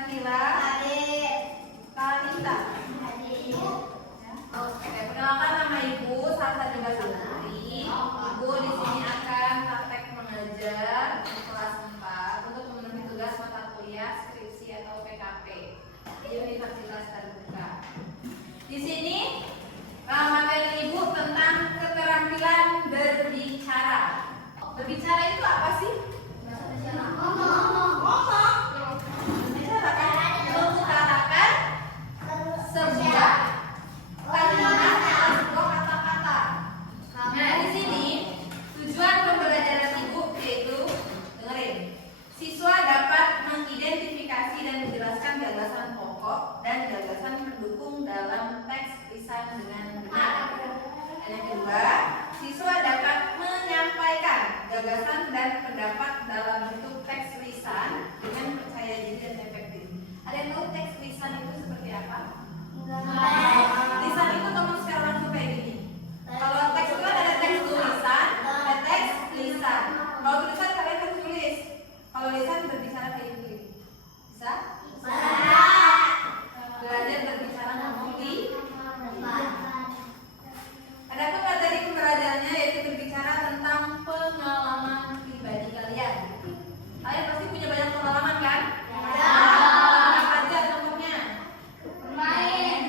keterampilan Kalista. Oke, perkenalkan nama Ibu Salsa Dinda Putri. Ibu di sini akan praktek mengajar di kelas 4 untuk memenuhi tugas mata kuliah skripsi atau PKP di Universitas Terbuka. Di sini materi Ibu tentang keterampilan berbicara. Berbicara itu apa sih? Mengutarakan sebuah kalimat atau sebuah kata-kata. Nah, di sini tujuan pembelajaran Ibu yaitu, dengerin, siswa dapat mengidentifikasi dan menjelaskan gagasan pokok dan gagasan pendukung dalam teks lisan dengan benar. Dan yang kedua, siswa dapat menyampaikan gagasan dan pendapat dalam bentuk teks lisan dengan percaya diri dan efektif. Ada yang tahu teks lisan itu seperti apa? Lisan itu ngomong secara langsung kayak gini. Kalau teks itu ada teks tulisan, ada teks lisan. Kalau tulisan kalian harus tulis. Kalau lisan berbicara kayak gini. Bisa? Belajar berbicara ngomong di depan. Adapun materi pembelajarannya yaitu berbicara tentang pengalaman pribadi kalian. Kalian pasti punya banyak pengalaman kan? Ya. Apa aja contohnya? Bermain,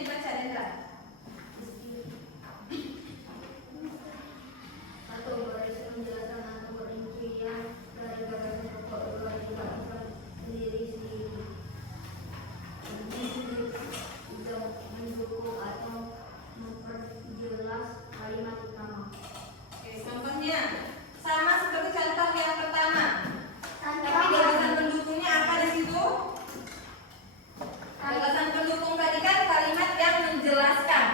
dibaca Dendra. Atau baris penjelasan atau rincian dari gagasan pokok dua dilakukan sendiri-sendiri. Untuk mendukung atau memperjelas kalimat utama. Oke, contohnya sama seperti contoh yang pertama. Tapi gagasan pendukungnya apa di situ? Gagasan pendukung tadi kan kalimat yang menjelaskan.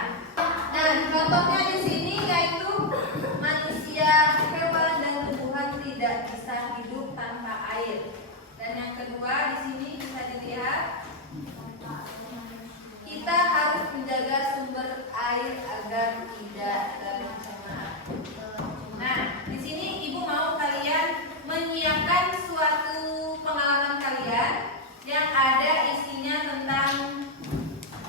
Nah, contohnya di sini yaitu manusia, hewan dan tumbuhan tidak bisa hidup tanpa air. Dan yang kedua di sini bisa dilihat kita harus menjaga sumber air agar tidak tercemar. Nah, di sini ibu mau kalian menyiapkan suatu pengalaman kalian yang ada isinya tentang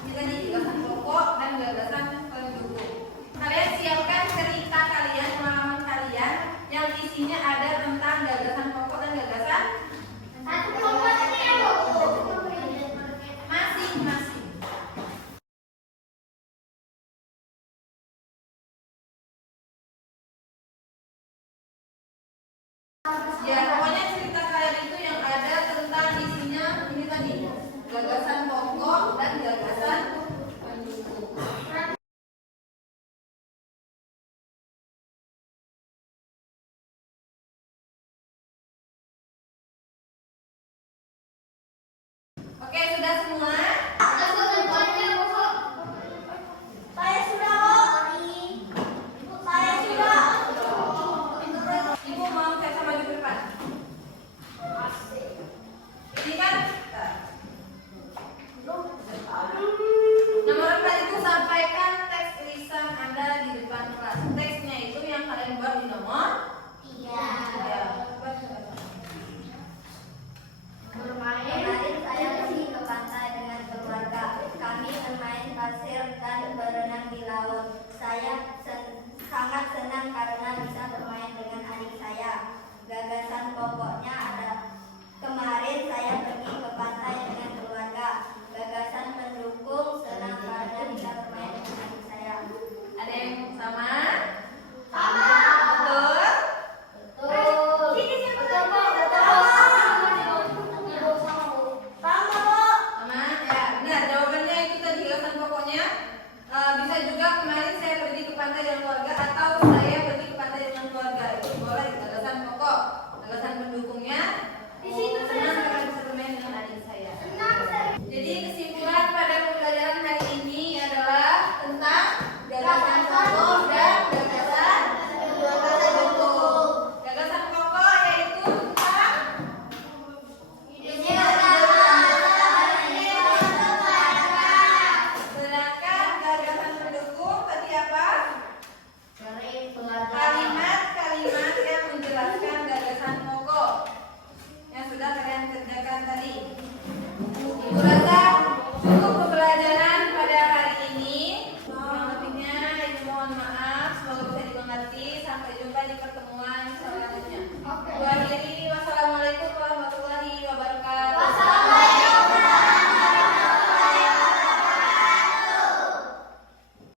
ini tadi gagasan pokok dan gagasan pendukung. Kalian siapkan cerita kalian, pengalaman kalian yang isinya ada tentang gagasan pokok dan gagasan masing-masing. Ya, pokoknya cerita kalian itu yang ada tentang isinya ini tadi gagasan pokok dan gagasan pendukung. Oke, sudah semua? Ibu mau saya sama di depan. Ini kan? Nomor 4 itu sampaikan teks lisan Anda di depan kelas. Teksnya itu yang kalian buat di nomor 3. Kemarin saya pergi ke pantai dengan keluarga. Kami bermain pasir dan berenang di laut. Saya sangat senang karena bisa bermain dengan adik saya. Gagasan pokoknya ada. Kemarin saya pergi ke pantai dengan keluarga. Gagasan pendukung senang karena bisa bermain dengan adik saya. Ada yang sama? Sama. Betul? Betul. Sama? Ya, benar. Jawabannya itu tadi gagasan pokoknya. Bisa juga kemarin saya pergi ke pantai dengan keluarga atau saya pergi ke pantai dengan keluarga. Itu boleh gagasan pokok. Gagasan pendukungnya Di situ saya senang karena bisa bermain dengan adik saya. Senang saya. Jadi kesimpulan pada pembelajaran hari ini adalah tentang gagasan pokok dan gagasan pendukung. Gagasan pokok yaitu tentang sedangkan gagasan pendukung tadi apa? Kalimat-kalimat yang menjelaskan gagasan pokok yang sudah kalian kerjakan tadi. Ibu rasa cukup pembelajaran pada hari ini. Kurang lebihnya ibu mohon maaf. Semoga bisa dimengerti. Sampai jumpa di pertemuan